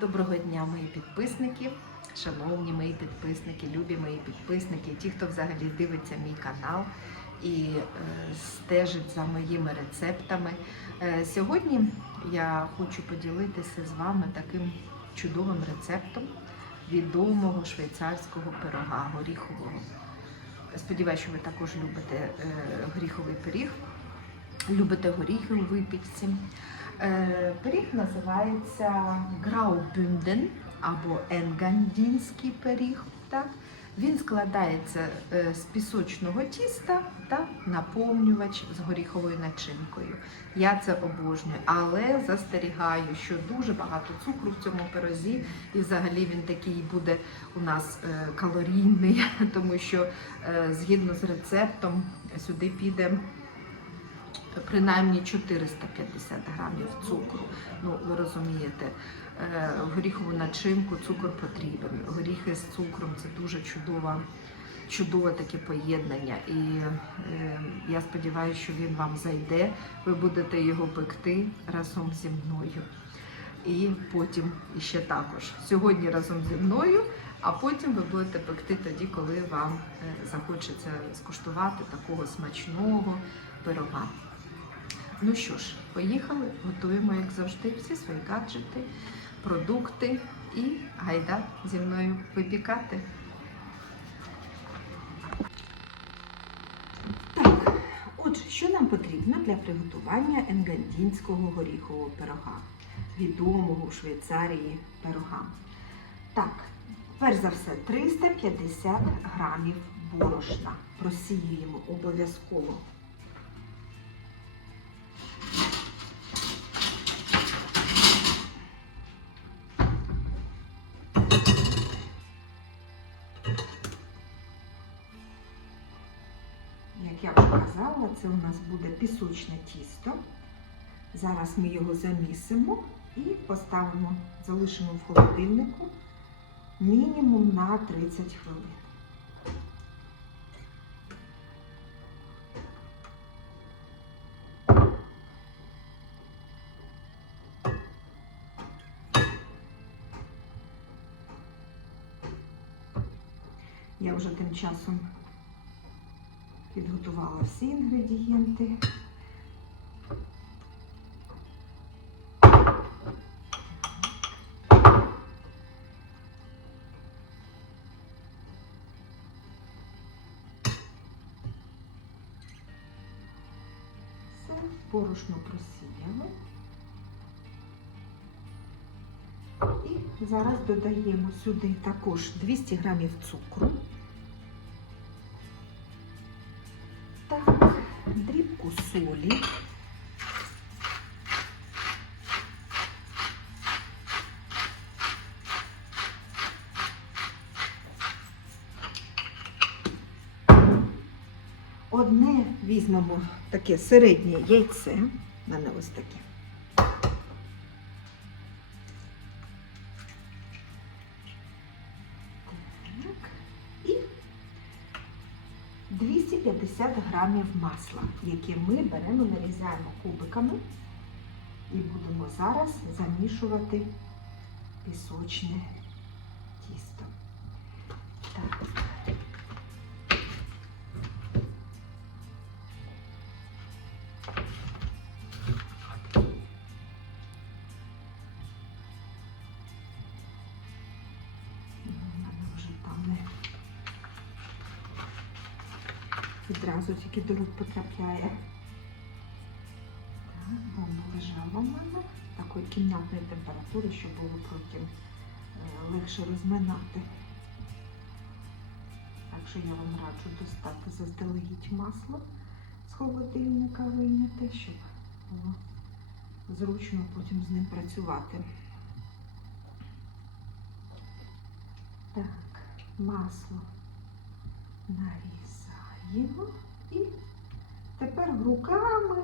Доброго дня, мої підписники, шановні мої підписники, любі мої підписники, ті, хто взагалі дивиться мій канал і е, стежить за моїми рецептами. Е, сьогодні я хочу поділитися з вами таким чудовим рецептом відомого швейцарського пирога горіхового. Сподіваюся, що ви також любите е, горіховий пиріг, любите горіхи у випічці. Е, Пиріг називається Граубюнден або Енгандінський пиріг. Так? Він складається е, з пісочного тіста та наповнювач з горіховою начинкою. Я це обожнюю, але застерігаю, що дуже багато цукру в цьому пирозі, і взагалі він такий буде у нас е, калорійний, тому що згідно з рецептом сюди піде принаймні 450 грамів цукру. Ну, ви розумієте, е, в горіхову начинку цукор потрібен. Горіхи з цукром це дуже чудова, чудове таке поєднання. І е, я сподіваюся, що він вам зайде. Ви будете його пекти разом зі мною. І потім іще також. Сьогодні разом зі мною, а потім ви будете пекти тоді, коли вам е, захочеться скуштувати такого смачного пирога. Ну що ж, поїхали, готуємо, як завжди, всі свої гаджети, продукти і гайда зі мною випікати. Так, отже, що нам потрібно для приготування енгандінського горіхового пирога, відомого у Швейцарії пирога. Так, перш за все, 350 грамів борошна. Просіюємо обов'язково це у нас буде пісочне тісто. Зараз ми його замісимо і поставимо, залишимо в холодильнику мінімум на 30 хвилин. Я вже тим часом підготувала всі інгредієнти. Все, порошно просіяли. І зараз додаємо сюди також 200 грамів цукру. Дрібку солі. Одне візьмемо таке середнє яйце. У мене ось таке. 250 грамів масла, яке ми беремо, нарізаємо кубиками і будемо зараз замішувати пісочне тісто. Так. У вже там не відразу тільки до рук потрапляє. Так, воно лежало в мене такої кімнатної температури, щоб було потім е, легше розминати. Так що я вам раджу достати заздалегідь масло з холодильника вийняти, щоб було зручно потім з ним працювати. Так, масло нарізаємо і тепер руками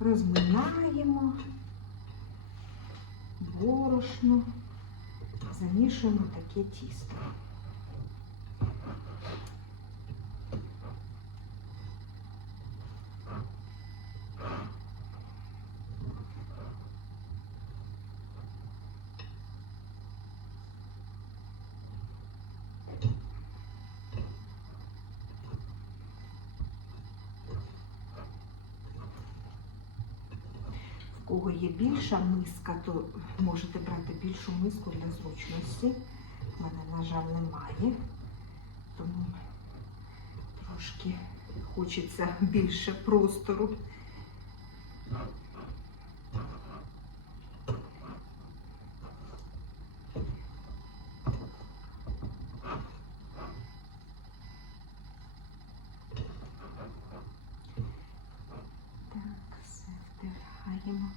розминаємо борошно, замішуємо таке тісто. Кого є більша миска, то можете брати більшу миску для зручності. У мене, на жаль, немає. Тому трошки хочеться більше простору. Так, все втираємо,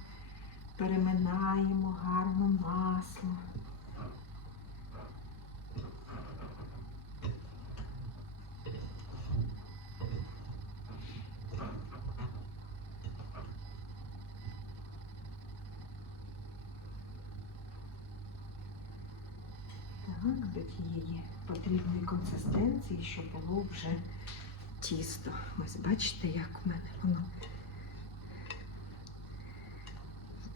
переминаємо гарно масло. Так, до тієї потрібної консистенції, щоб було вже тісто. Ось бачите, як в мене воно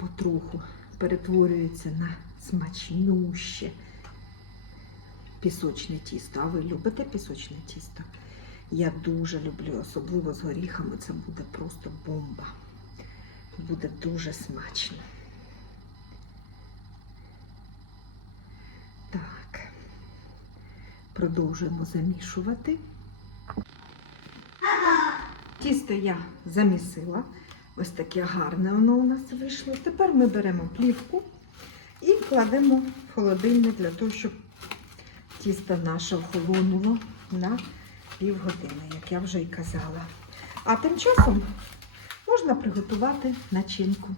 потроху перетворюється на смачнюще пісочне тісто. А ви любите пісочне тісто? Я дуже люблю, особливо з горіхами. Це буде просто бомба. Буде дуже смачно. Так, продовжуємо замішувати. Тісто я замісила. Ось таке гарне воно у нас вийшло. Тепер ми беремо плівку і кладемо в холодильник для того, щоб тісто наше охолонуло на півгодини, як я вже і казала. А тим часом можна приготувати начинку.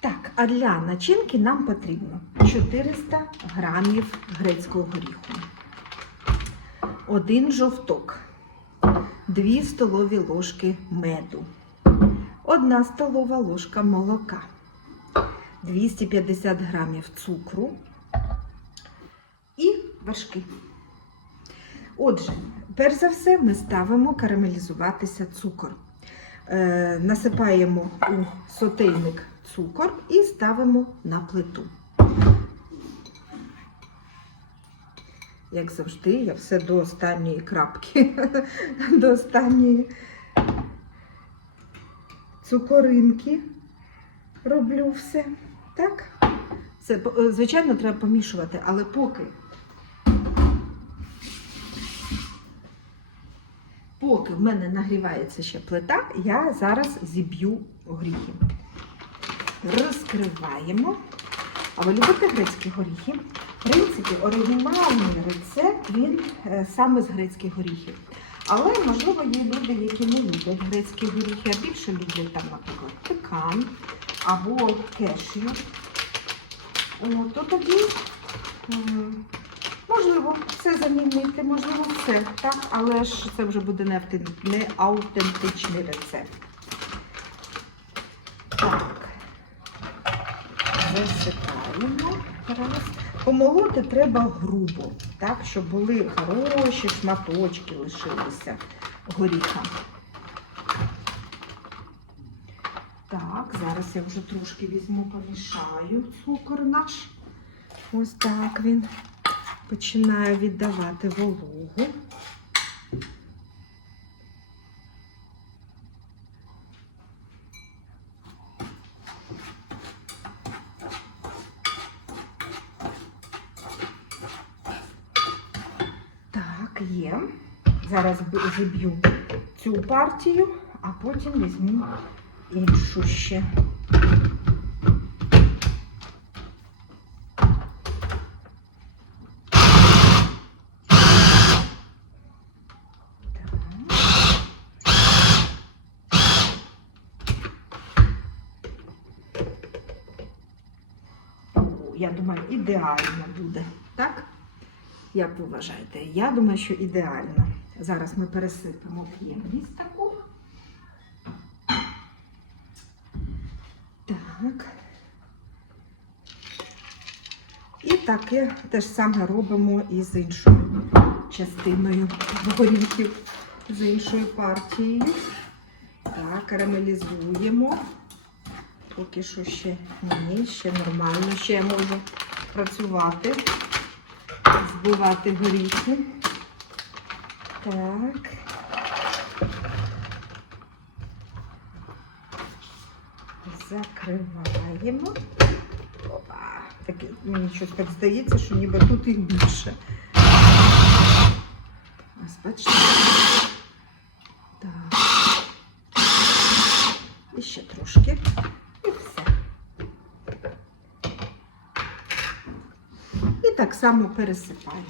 Так, а для начинки нам потрібно 400 грамів грецького горіху, один жовток, 2 столові ложки меду, 1 столова ложка молока, 250 грамів цукру і вершки. Отже, перш за все, ми ставимо карамелізуватися цукор. Е, насипаємо у сотейник цукор і ставимо на плиту. Як завжди, я все до останньої крапки, до останньої цукоринки роблю все. Так? Це, е, звичайно, треба помішувати, але поки Поки в мене нагрівається ще плита, я зараз зіб'ю горіхи. Розкриваємо. А ви любите грецькі горіхи? В принципі, оригінальний рецепт він е, саме з грецьких горіхів. Але, можливо, є люди, які не люблять грецькі горіхи, а більше люблять там, наприклад, пекан або кешю. То тоді можливо все замінити, можливо, все, так, але ж це вже буде не автен- не аутентичний рецепт. Так, засипаємо. Раз. Помолоти треба грубо, так, щоб були хороші шматочки лишилися горіха. Так, зараз я вже трошки візьму, помішаю цукор наш. Ось так він починає віддавати вологу. Так, є. Зараз цю партію, а потім візьму іншу ще. Я думаю, ідеально буде. Так? Як ви вважаєте? Я думаю, що ідеально. Зараз ми пересипемо в ємність таку. Так. І таке те ж саме робимо і з іншою частиною горіхів, з іншою партією. Так, карамелізуємо. Поки що ще ні, ще нормально, ще я можу працювати, збивати горіхи. Так. закриваємо. Опа. Так, мені щось так здається, що ніби тут їх більше. Ось бачите. Так. І ще трошки. І все. І так само пересипаю.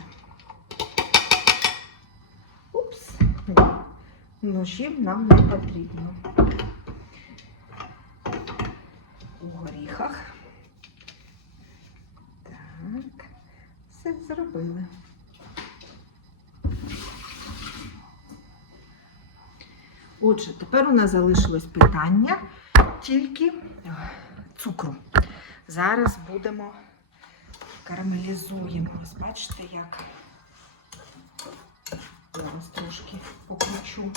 Ножів нам не потрібно. У горіхах. Так, все зробили. Отже, тепер у нас залишилось питання тільки цукру. Зараз будемо карамелізуємо. Ось бачите, як зараз трошки покручу.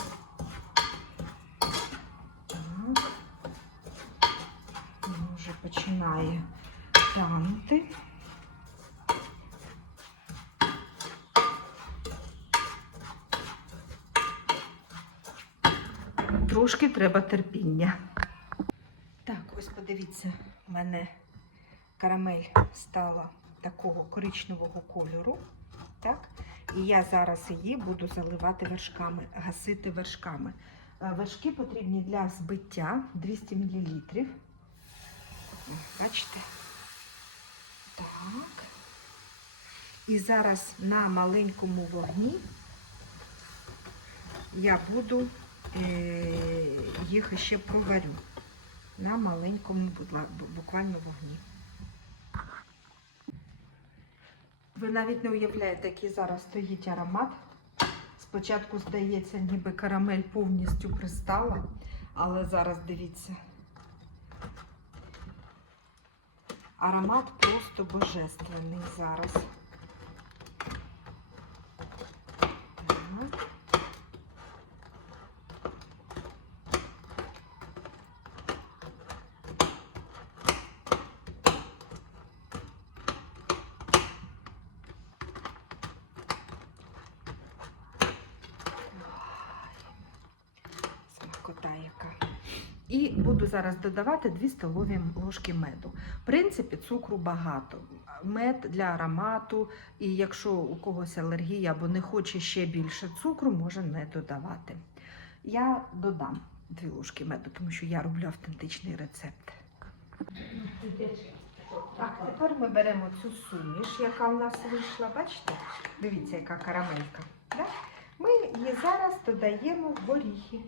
Так. Воно вже починає танути. Трошки треба терпіння. Так, ось подивіться, у мене карамель стала такого коричневого кольору. Так? І я зараз її буду заливати вершками, гасити вершками. Е, Вершки потрібні для збиття 200 мл. Бачите? Так. І зараз на маленькому вогні я буду е, їх ще проварю. На маленькому, буквально вогні. Ви навіть не уявляєте, який зараз стоїть аромат. Спочатку здається, ніби карамель повністю пристала, але зараз дивіться. Аромат просто божественний зараз. Так. Смакота яка. І буду зараз додавати 2 столові ложки меду. В принципі, цукру багато. Мед для аромату, і якщо у когось алергія або не хоче ще більше цукру, може не додавати. Я додам 2 ложки меду, тому що я роблю автентичний рецепт. Так, тепер ми беремо цю суміш, яка у нас вийшла. Бачите? Дивіться, яка карамелька. Да? Ми її зараз додаємо в горіхи.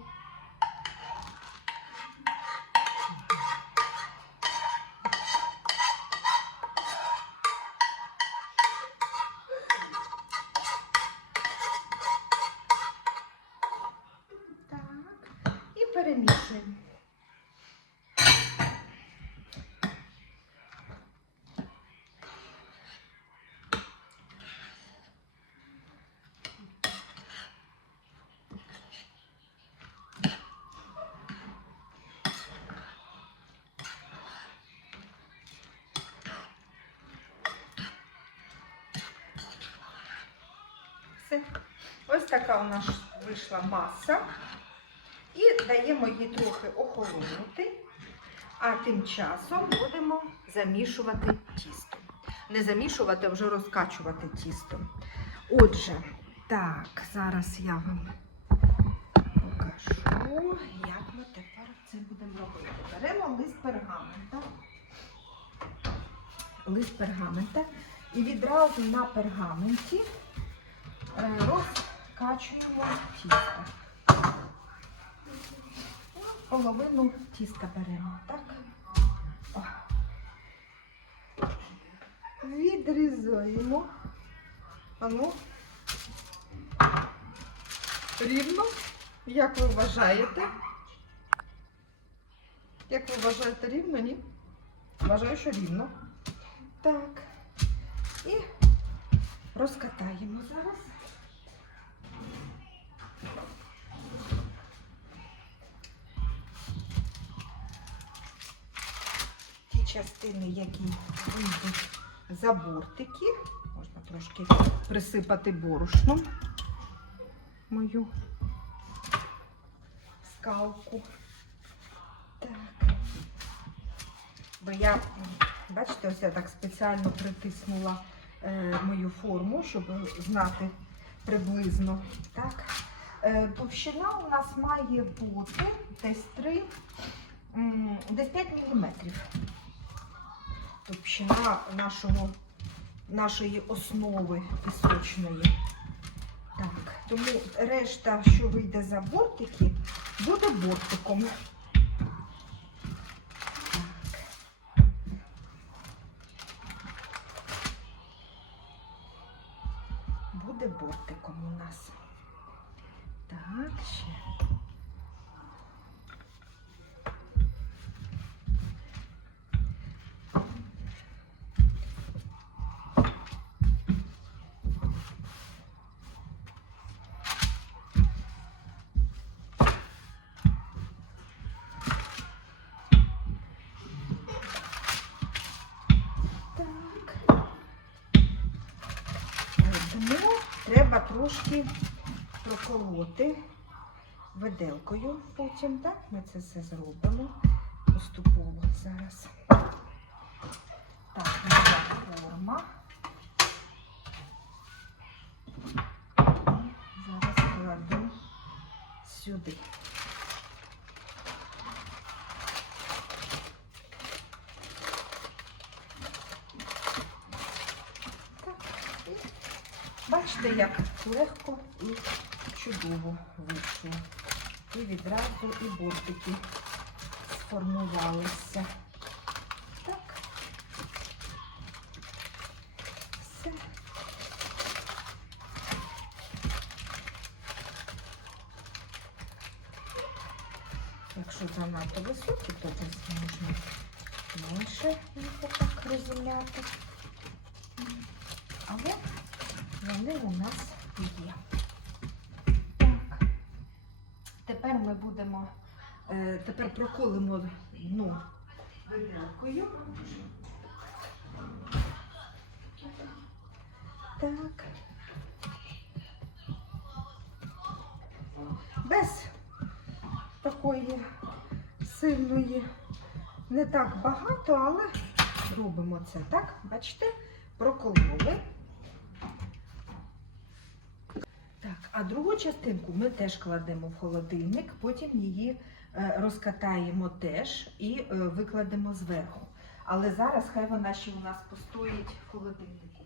Така у нас вийшла маса. І даємо їй трохи охолонути, а тим часом будемо замішувати тісто. Не замішувати, а вже розкачувати тісто. Отже, так, зараз я вам покажу, як ми тепер це будемо робити. Беремо лист пергамента. Лист пергамента і відразу на пергаменті е, розкачуємо тісто. Ну, Половину тіста беремо, так? О. Відрізаємо. Ану. Рівно. Як ви вважаєте? Як ви вважаєте, рівно, ні? Вважаю, що рівно. Так. І розкатаємо зараз. Частини, які вийдуть за бортики, можна трошки присипати борошном мою скалку. Так. Бо я, бачите, ось я так спеціально притиснула е, мою форму, щоб знати приблизно. Так. Е, товщина у нас має бути десь 3, десь 5 міліметрів. Товщина нашого, нашої основи пісочної. Так, тому решта, що вийде за бортики, буде бортиком. Трошки проколоти виделкою потім, так? Ми це все зробимо поступово зараз. Так, моя форма. Зараз кладу сюди. Так, і Бачите, як легко і чудово вийшло. І відразу і бортики сформувалися. Так багато, але робимо це так. Бачите, прокололи. Так, а другу частинку ми теж кладемо в холодильник, потім її е, розкатаємо теж і е, викладемо зверху. Але зараз хай вона ще у нас постоїть в холодильнику.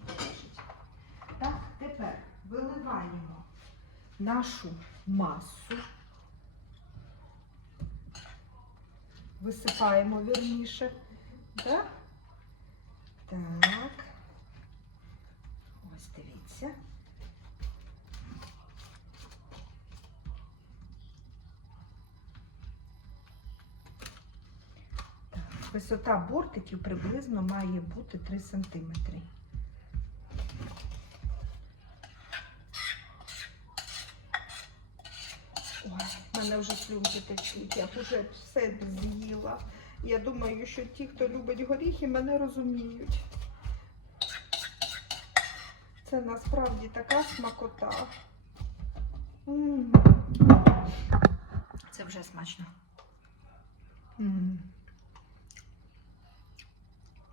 Так, тепер виливаємо нашу масу. Висипаємо вірніше. Так. Так. Ось дивіться. Висота бортиків приблизно має бути 3 см. Ой, в мене вже слюнки течуть, я вже все з'їла. Я думаю, що ті, хто любить горіхи, мене розуміють. Це насправді така смакота. М. Це вже смачно. М.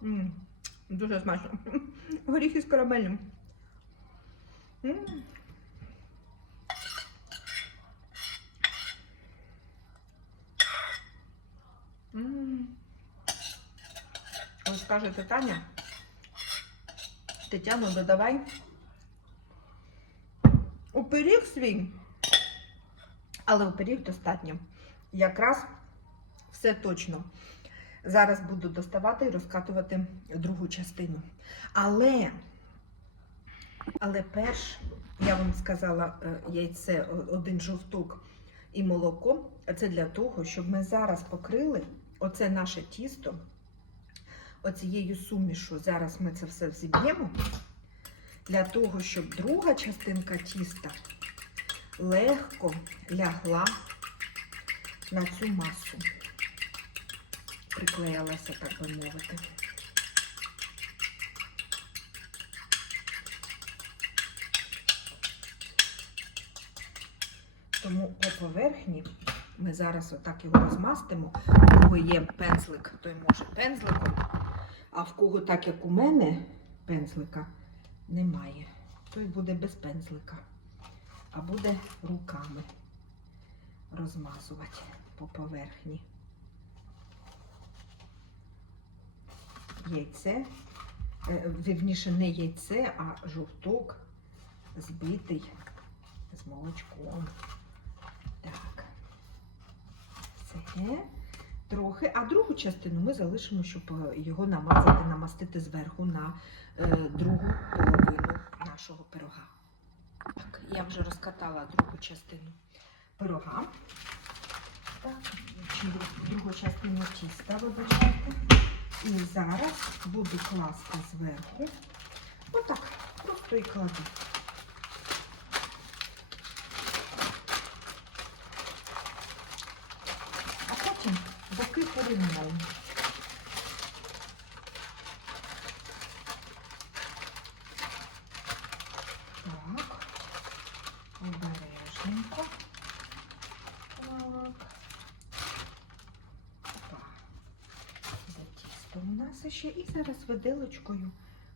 М, Дуже смачно. Горіхи з карамелем. М. М. Ось скажете Таня. Тетяно, додавай. У пиріг свій. Але у пиріг достатньо. Якраз все точно. Зараз буду доставати і розкатувати другу частину. Але, але перш, я вам сказала, е, яйце, один жовток і молоко. Це для того, щоб ми зараз покрили оце наше тісто оцією сумішу. Зараз ми це все взіб'ємо. Для того, щоб друга частинка тіста легко лягла на цю масу приклеїлася, так би мовити. Тому по поверхні Ми зараз отак його розмастимо. У кого є пензлик, той може пензликом. А в кого, так як у мене, пензлика немає, той буде без пензлика. А буде руками розмазувати по поверхні. Яйце, е, вірніше, не яйце, а жовток збитий з молочком. Так. Це трохи. А другу частину ми залишимо, щоб е, його намазати, намастити зверху на е, другу половину нашого пирога. Так, я вже розкатала другу частину пирога. Так, чи другу частину тіста, вибачайте. І зараз буду класти зверху. Отак, просто і кладу. А потім боки порівняю. Так, обережненько. Так. Опа. За тісто у нас ще. І зараз виделочкою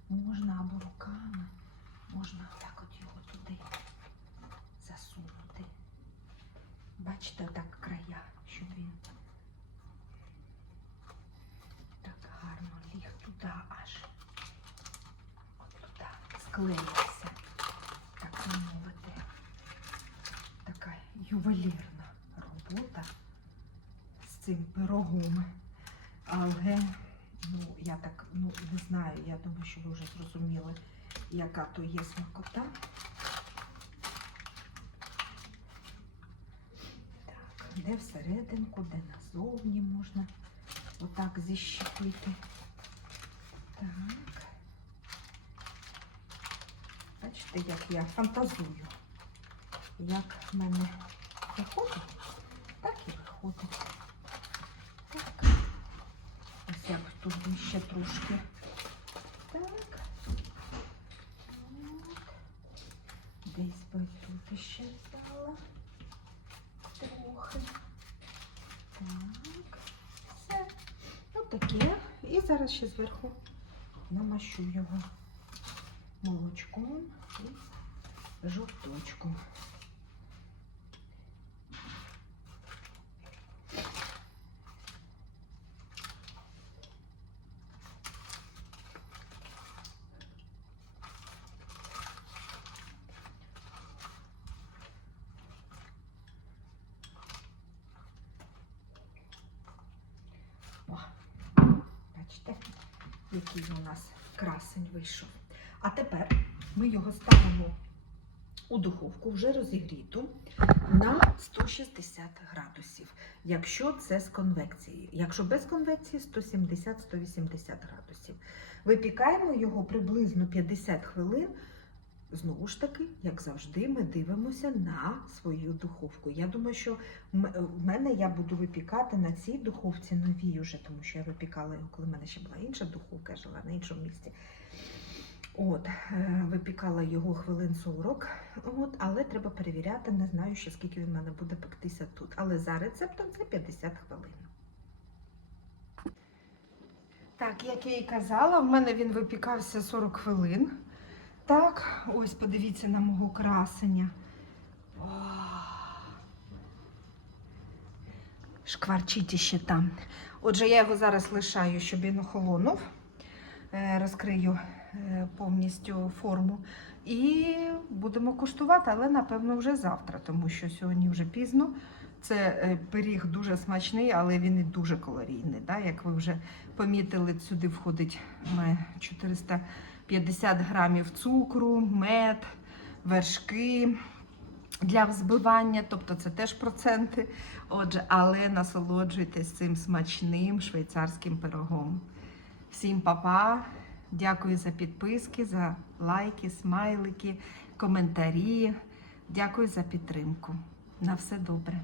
можна або руками, можна так от його туди засунути. Бачите, так края, щоб він так гарно ліг туди аж. От туди склеївся. Так би мовити. Така ювелірна робота з цим пирогом. Але, ну, я так ну, не знаю, я думаю, що ви вже зрозуміли, яка то є смакота. Так, де всерединку, де назовні можна отак зіщепити. Так. Бачите, як я фантазую. Як в мене виходить, так і виходить. Так. Ось як тут ще трошки. Ще взяла. Трохи. Так. Все. Ось таке. І зараз ще зверху намащу його молочком і жовточком. Який у нас красень вийшов. А тепер ми його ставимо у духовку вже розігріту на 160 градусів, якщо це з конвекції. Якщо без конвекції 170-180 градусів. Випікаємо його приблизно 50 хвилин. Знову ж таки, як завжди, ми дивимося на свою духовку. Я думаю, що в мене я буду випікати на цій духовці новій уже, тому що я випікала його, коли в мене ще була інша духовка, я жила на іншому місці. От, е, випікала його хвилин 40, от, але треба перевіряти, не знаю ще скільки він в мене буде пектися тут. Але за рецептом це 50 хвилин. Так, як я і казала, в мене він випікався 40 хвилин. Так, ось подивіться на мого красення. О! Шкварчить іще там. Отже, я його зараз лишаю, щоб він охолонув, е, розкрию е, повністю форму. І будемо куштувати, але, напевно, вже завтра, тому що сьогодні вже пізно. Це е, пиріг дуже смачний, але він і дуже калорійний. Да? Як ви вже помітили, сюди входить 400 50 грамів цукру, мед, вершки для взбивання, тобто це теж проценти. Отже, але насолоджуйтесь цим смачним швейцарським пирогом. Всім па-па! Дякую за підписки, за лайки, смайлики, коментарі. Дякую за підтримку. На все добре.